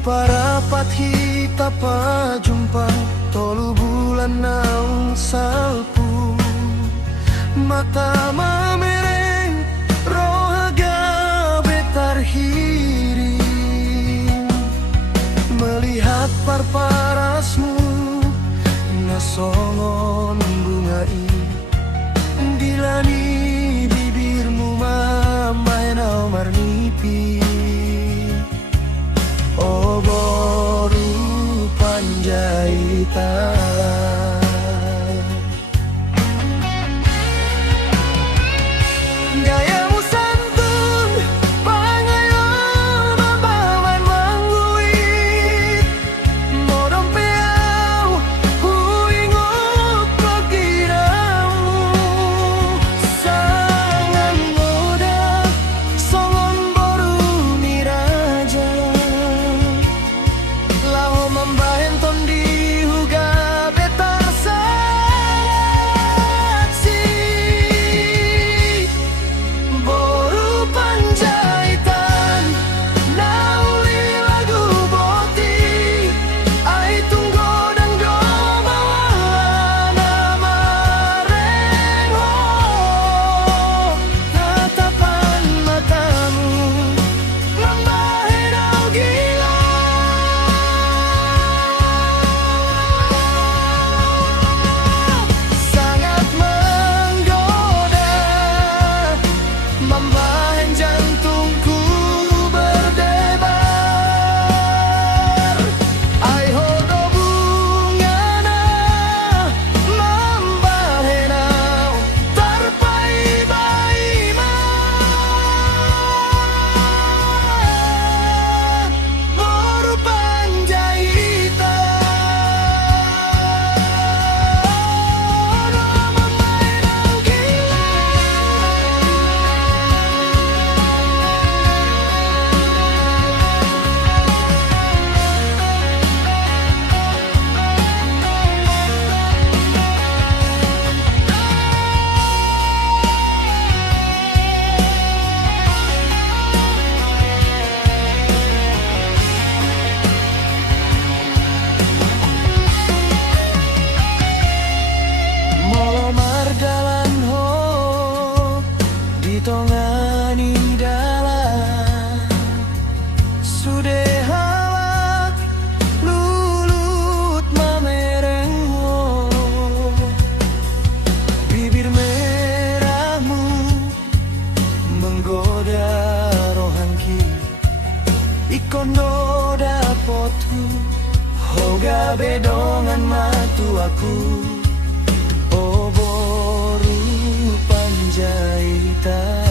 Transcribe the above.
parapat hita pajumpa tolu bulan naung salpu mata mamereng rohaga betar hiring melihat parparasmu nasongon bungai dilani bibirmu mamai nau marnipi oh boru panjaitan gayamu santun pangayon mambawan mangguit modong peau huingok pagiramu sangan moda songon boru miraja lao mambahen tondi huga betar saksi boru panjaitan nauli lagu boti ai tunggo dan do nama rengo tatapan matamu mambahen au gila sangat menggoda mambahen jantungku berdebar ai hodo bungana mambahen au tarpai baima boru panjaitan mambahen au gila molomar dalan ho ditongani dalan sude halak lulut mamereng ho bibir merahmu menggoda rohanki ikondo dapotu hoga bedongan matu aku oh boru panjaitan